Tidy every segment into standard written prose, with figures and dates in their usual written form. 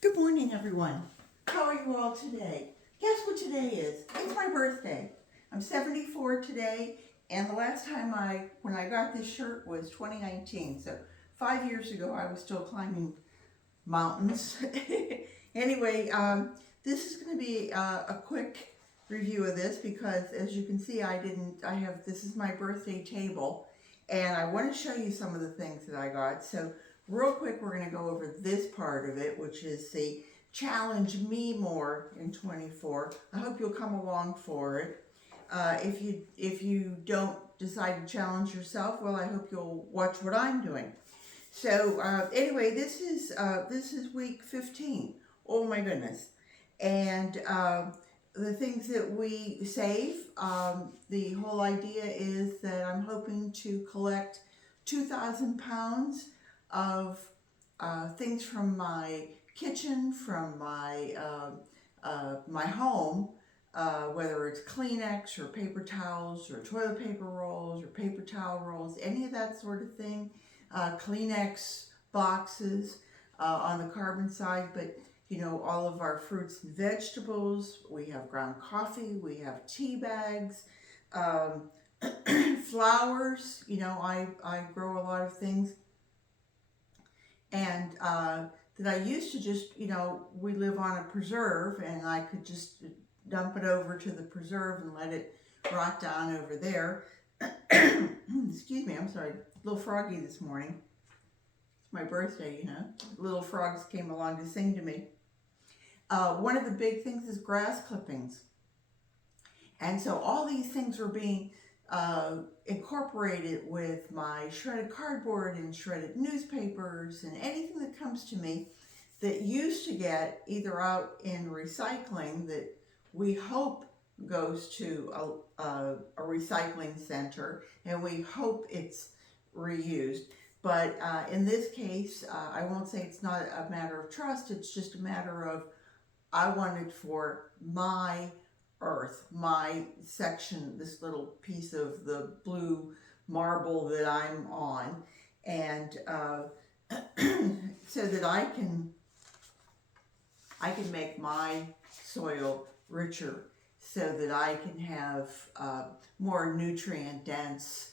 Good morning, everyone. How are you all today? Guess what today is? It's my birthday. I'm 74 today, and the last time when I got this shirt was 2019. So 5 years ago, I was still climbing mountains. Anyway, this is going to be a quick review of this because, as you can see, this is my birthday table, and I want to show you some of the things that I got. So real quick, we're going to go over this part of it, which is the Challenge Me More in 24. I hope you'll come along for it. If you don't decide to challenge yourself, well, I hope you'll watch what I'm doing. So anyway, this is week 15. Oh my goodness! And the things that we save. The whole idea is that I'm hoping to collect 2,000 pounds of things from my kitchen, from my home, whether it's Kleenex or paper towels or toilet paper rolls or paper towel rolls, any of that sort of thing. Kleenex boxes on the carbon side, but all of our fruits and vegetables. We have ground coffee, we have tea bags, um, flowers. I grow a lot of things, and that I used to just, we live on a preserve, and I could just dump it over to the preserve and let it rot down over there. Excuse me, I'm sorry. A little froggy this morning. It's my birthday, Little frogs came along to sing to me. One of the big things is grass clippings. And so all these things are being incorporated with my shredded cardboard and shredded newspapers and anything that comes to me that used to get either out in recycling that we hope goes to a recycling center, and we hope it's reused. But in this case, I won't say it's not a matter of trust, it's just a matter of I wanted for my earth, my section, this little piece of the blue marble that I'm on, and so that I can make my soil richer, so that I can have more nutrient dense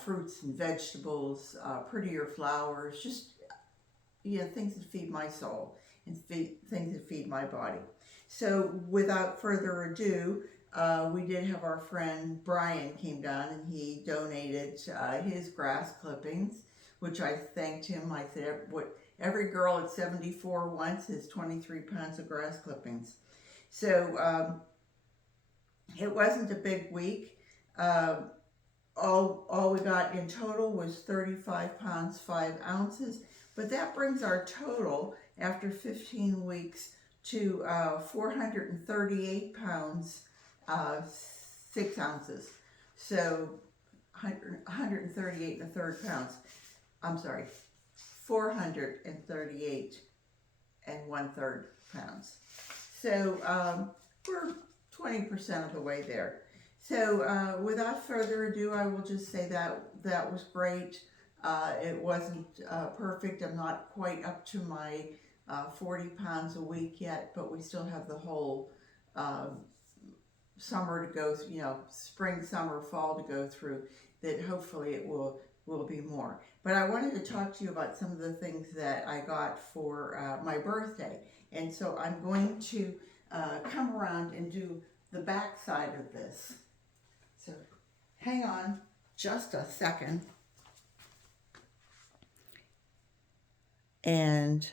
fruits and vegetables, prettier flowers, just things that feed my soul and things that feed my body. So without further ado, we did have our friend Brian came down, and he donated his grass clippings, which I thanked him. I said, what every girl at 74 wants is 23 pounds of grass clippings. So it wasn't a big week. All we got in total was 35 pounds 5 ounces, but that brings our total after 15 weeks to 438 pounds 6 ounces. So 138 and a third pounds. I'm sorry, 438 and 1/3 pounds. So we're 20% of the way there. So without further ado, I will just say that was great. It wasn't perfect. I'm not quite up to my 40 pounds a week yet, but we still have the whole summer to go, spring, summer, fall to go through, that hopefully it will be more. But I wanted to talk to you about some of the things that I got for my birthday. And so I'm going to come around and do the back side of this. So hang on just a second. And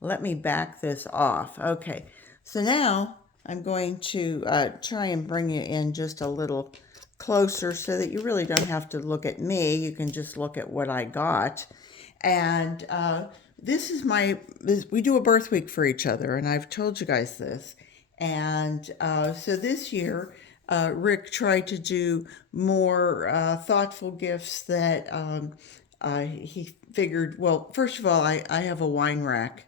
let me back this off. Okay, so now I'm going to try and bring you in just a little closer so that you really don't have to look at me. You can just look at what I got. And this is we do a birth week for each other, and I've told you guys this. And so this year, Rick tried to do more thoughtful gifts that he figured, well, first of all, I have a wine rack,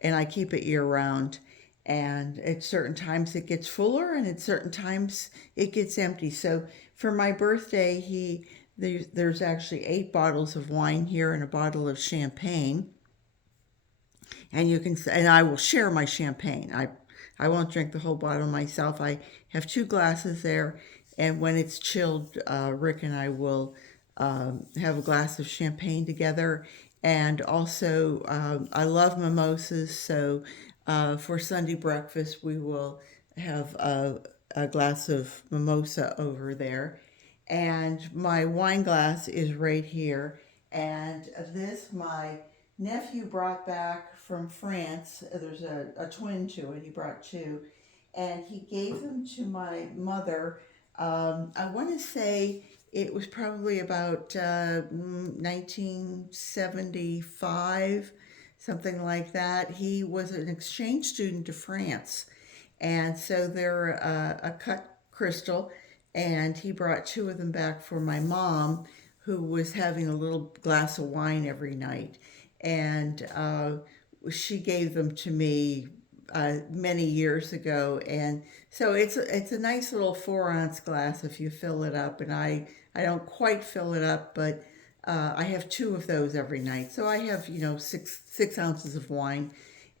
and I keep it year round. And at certain times it gets fuller, and at certain times it gets empty. So for my birthday, there's actually 8 bottles of wine here and a bottle of champagne. and you can, and I will share my champagne. I won't drink the whole bottle myself. I have 2 glasses there, and when it's chilled, Rick and I will have a glass of champagne together. And also, I love mimosas, so for Sunday breakfast, we will have a glass of mimosa over there. And my wine glass is right here. And this, my nephew brought back from France. There's a twin to it. He brought 2. And he gave them to my mother. I want to say it was probably about 1975, something like that. He was an exchange student to France. And so they're a cut crystal. And he brought 2 of them back for my mom, who was having a little glass of wine every night. And she gave them to me many years ago. And so it's a nice little 4-ounce glass if you fill it up. And I don't quite fill it up, but I have 2 of those every night. So I have, 6 ounces of wine,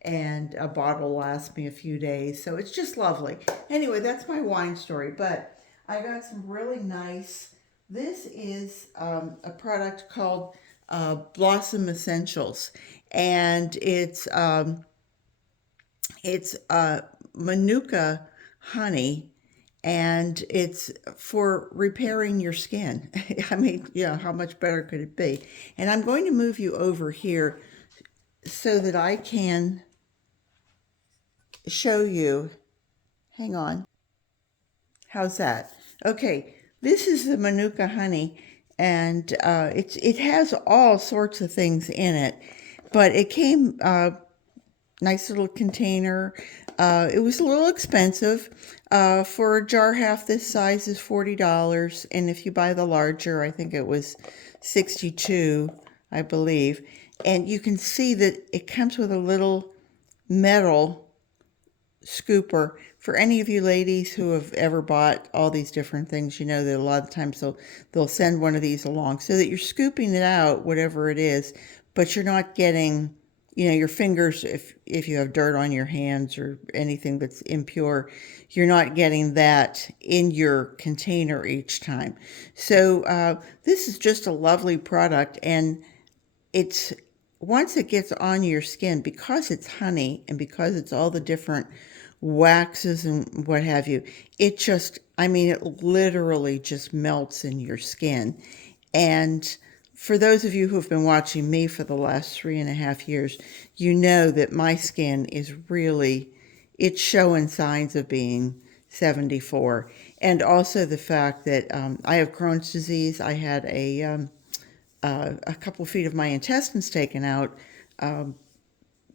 and a bottle lasts me a few days. So it's just lovely. Anyway, that's my wine story. But I got some really nice. This is a product called Blossom Essentials, and it's Manuka honey, and it's for repairing your skin. I mean, how much better could it be? And I'm going to move you over here so that I can show you. Hang on. How's that? Okay, this is the Manuka honey, and it has all sorts of things in it, but it came nice little container. It was a little expensive. For a jar half this size is $40, and if you buy the larger, I think it was $62, I believe. And you can see that it comes with a little metal scooper. For any of you ladies who have ever bought all these different things, you know that a lot of times they'll send one of these along so that you're scooping it out, whatever it is, but you're not getting, your fingers, if you have dirt on your hands or anything that's impure, you're not getting that in your container each time. So this is just a lovely product, and it's, once it gets on your skin, because it's honey and because it's all the different waxes and what have you, it literally just melts in your skin. And for those of you who have been watching me for the last 3.5 years, you know that my skin is really, it's showing signs of being 74. And also the fact that I have Crohn's disease. I had a couple feet of my intestines taken out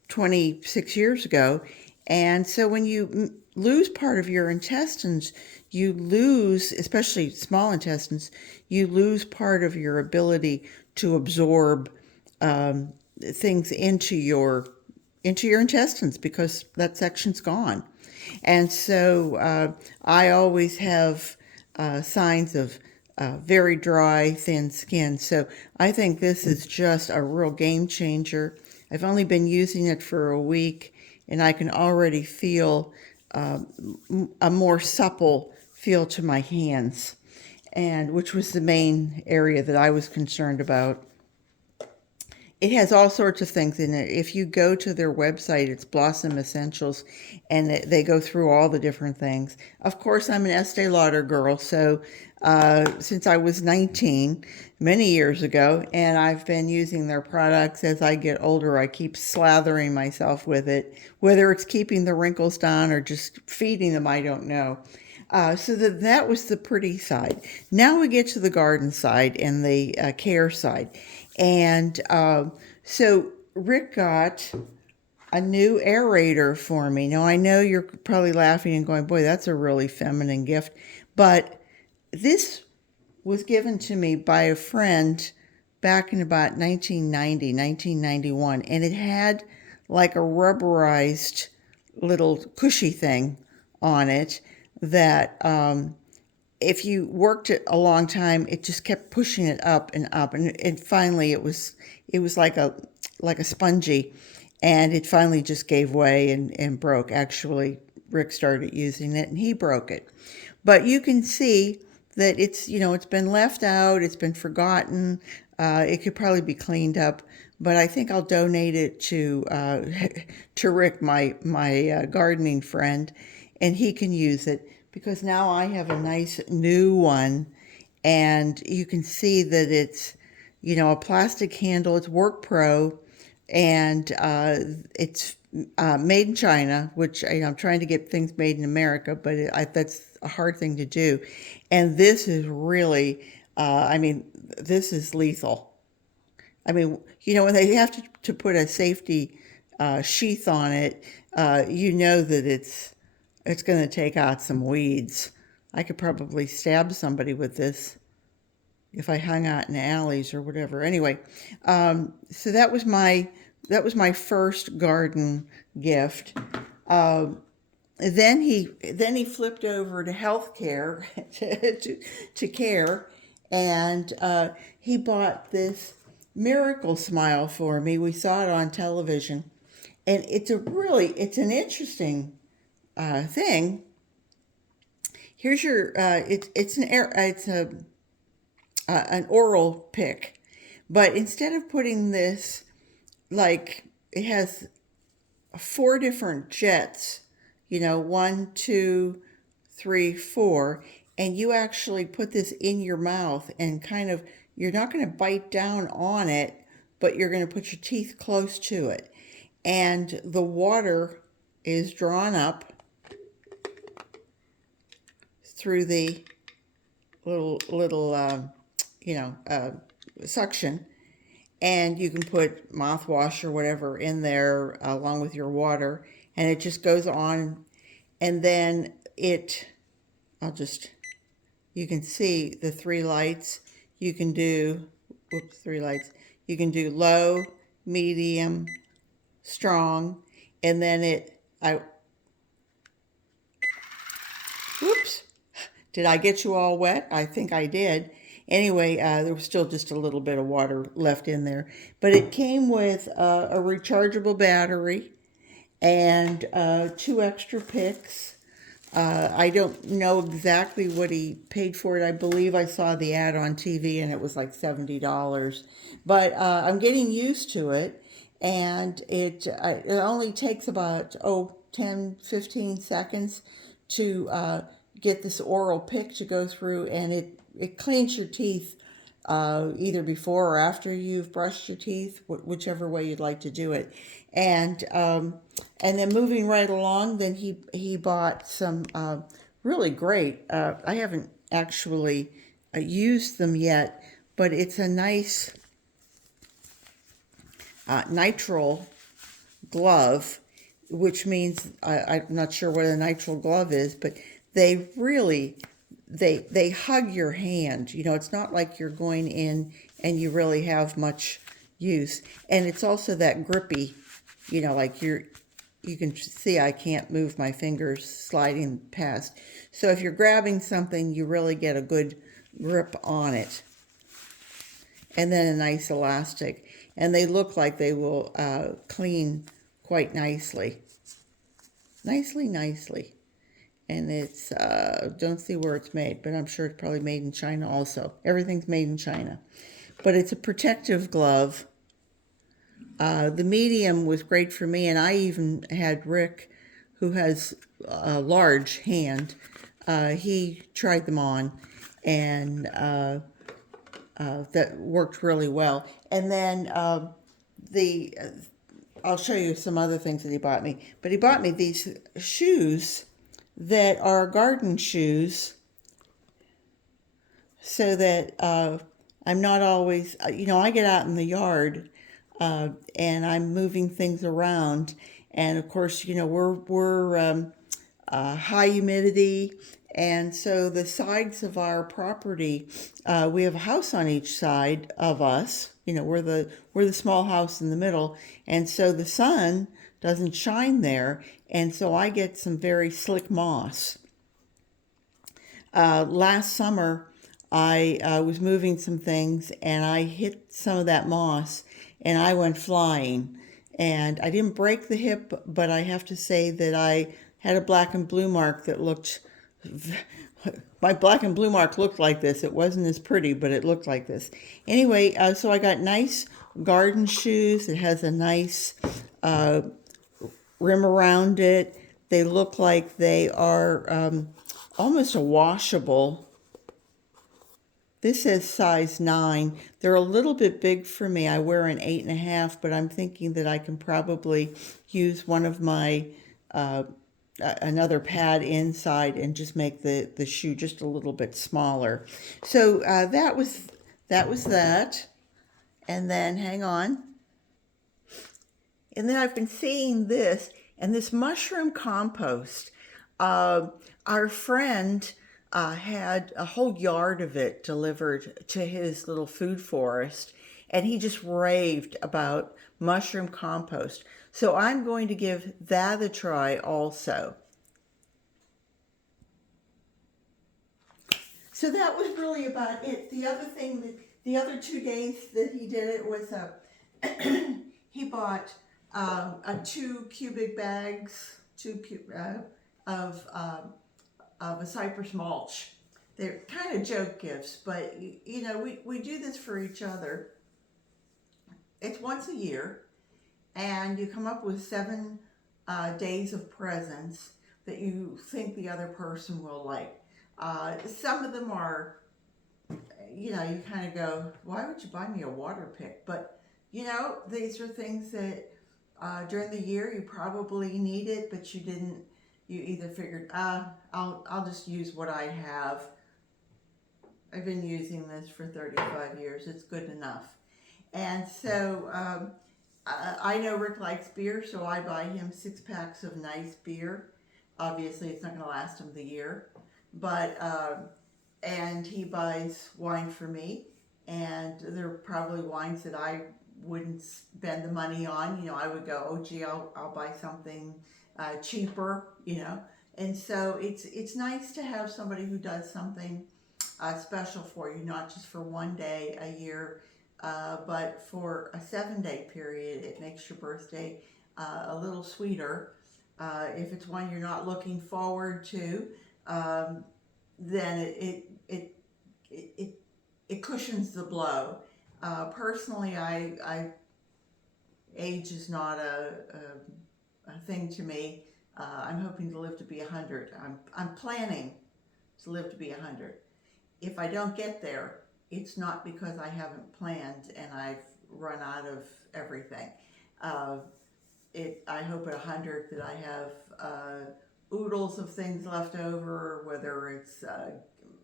26 years ago. And so when you lose part of your intestines, you lose, especially small intestines, you lose part of your ability to absorb things into your intestines, because that section's gone. And so I always have signs of very dry, thin skin. So I think this is just a real game changer. I've only been using it for a week, and I can already feel a more supple feel to my hands, and which was the main area that I was concerned about. It has all sorts of things in it. If you go to their website, it's Blossom Essentials, and they go through all the different things. Of course, I'm an Estee Lauder girl, so since I was 19, many years ago, and I've been using their products. As I get older, I keep slathering myself with it. Whether it's keeping the wrinkles down or just feeding them, I don't know. So that was the pretty side. Now we get to the garden side and the care side. And so Rick got a new aerator for me. Now, I know you're probably laughing and going, boy, that's a really feminine gift. But this was given to me by a friend back in about 1990, 1991. And it had like a rubberized little cushy thing on it that if you worked it a long time, it just kept pushing it up and up, and finally it was like a spongy, and it finally just gave way and broke. Actually, Rick started using it and he broke it. But you can see that it's, it's been left out, it's been forgotten. It could probably be cleaned up, but I think I'll donate it to to Rick, my gardening friend, and he can use it because now I have a nice new one, and you can see that it's, a plastic handle. It's Work Pro, and it's made in China, which I'm trying to get things made in America, but that's a hard thing to do. And this is really, this is lethal. I mean, when they have to put a safety sheath on it, you know that it's going to take out some weeds. I could probably stab somebody with this if I hung out in alleys or whatever. Anyway, so that was my first garden gift. Then he flipped over to healthcare to care, and he bought this Miracle Smile for me. We saw it on television, and it's an interesting thing. Here's your it's an oral pick, but instead of putting this, like, it has 4 different jets, 1, 2, 3, 4, and you actually put this in your mouth and you're not going to bite down on it, but you're going to put your teeth close to it, and the water is drawn up through the little suction, and you can put mouthwash or whatever in there along with your water, and it just goes on, and then you can see the 3 lights. You can do 3 lights. You can do low, medium, strong, and then whoops, did I get you all wet? I think I did. Anyway, there was still just a little bit of water left in there. But it came with a rechargeable battery and 2 extra picks. I don't know exactly what he paid for it. I believe I saw the ad on TV and it was like $70. But I'm getting used to it. And it only takes about, 10, 15 seconds to get this oral pick to go through, and it cleans your teeth either before or after you've brushed your teeth, whichever way you'd like to do it. And then moving right along, then he bought some really great. I haven't actually used them yet, but it's a nice nitrile glove, which means I'm not sure what a nitrile glove is, but they really they hug your hand. It's not like you're going in and you really have much use, and it's also that grippy. Like you can see I can't move my fingers sliding past. So if you're grabbing something, you really get a good grip on it. And then a nice elastic. And they look like they will clean quite nicely. Nicely. And it's, don't see where it's made, but I'm sure it's probably made in China also. Everything's made in China. But it's a protective glove. The medium was great for me, and I even had Rick, who has a large hand, he tried them on, and that worked really well. And then I'll show you some other things that he bought me. But he bought me these shoes that are garden shoes, so that I'm not always, I get out in the yard and I'm moving things around. And of course, we're high humidity. And so the sides of our property, we have a house on each side of us. We're the small house in the middle. And so the sun doesn't shine there. And so I get some very slick moss. Last summer, I was moving some things and I hit some of that moss and I went flying. And I didn't break the hip, but I have to say that I had a black and blue mark that looked, my black and blue mark looked like this. It wasn't as pretty, but it looked like this. Anyway, so I got nice garden shoes. It has a nice rim around it. They look like they are almost a washable. This says size 9. They're a little bit big for me. I wear an 8.5, but I'm thinking that I can probably use one of my another pad inside and just make the shoe just a little bit smaller. So that was that. And then hang on. And then I've been seeing this and this mushroom compost. Our friend had a whole yard of it delivered to his little food forest, and he just raved about mushroom compost. So I'm going to give that a try also. So that was really about it. The other thing that the other 2 days that he did it was he bought 2 cubic bags, of a cypress mulch. They're kind of joke gifts, but you know, we do this for each other. It's once a year, and you come up with 7 days of presents that you think the other person will like. Some of them are, you know, you kind of go, why would you buy me a water pick? But, you know, these are things that during the year you probably need it, but you didn't. You either figured, I'll just use what I have. I've been using this for 35 years. It's good enough. And so I know Rick likes beer, so I buy him 6 packs of nice beer. Obviously, it's not going to last him the year. But, and he buys wine for me. And there are probably wines that I wouldn't spend the money on. You know, I would go, oh, gee, I'll buy something cheaper, you know. And so it's nice to have somebody who does something special for you, not just for one day a year, but for a 7-day period. It makes your birthday a little sweeter. If it's one you're not looking forward to, then it cushions the blow. Personally, age is not a thing to me. I'm hoping to live to be 100. I'm planning to live to be 100. If I don't get there, it's not because I haven't planned and I've run out of everything. I hope at 100 that I have oodles of things left over, whether it's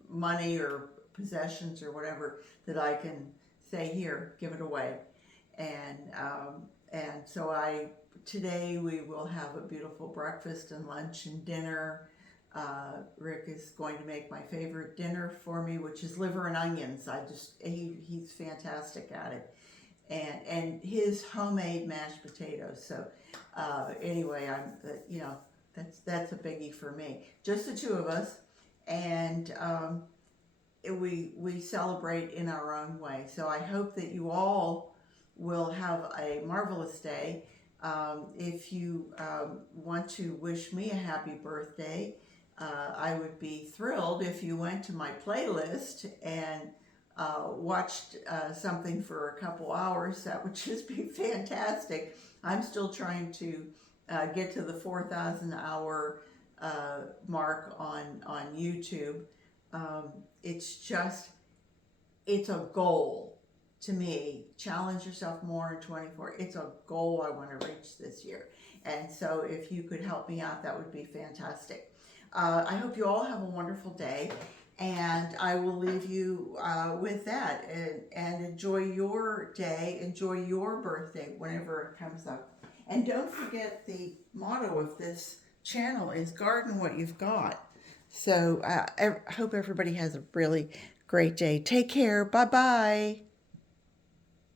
money or possessions or whatever, that I can say, here, give it away. And so today we will have a beautiful breakfast and lunch and dinner. Rick is going to make my favorite dinner for me, which is liver and onions. He's fantastic at it. And his homemade mashed potatoes. So anyway, you know, that's a biggie for me. Just the 2 of us, and we celebrate in our own way. So I hope that you all will have a marvelous day. If you want to wish me a happy birthday, I would be thrilled if you went to my playlist and watched something for a couple hours. That would just be fantastic. I'm still trying to get to the 4,000 hour mark on YouTube. It's a goal to me. Challenge yourself more in 24. It's a goal I want to reach this year. And so if you could help me out, that would be fantastic. I hope you all have a wonderful day, and I will leave you with that, and enjoy your day, enjoy your birthday whenever it comes up. And don't forget, the motto of this channel is garden what you've got. So I hope everybody has a really great day. Take care. Bye-bye.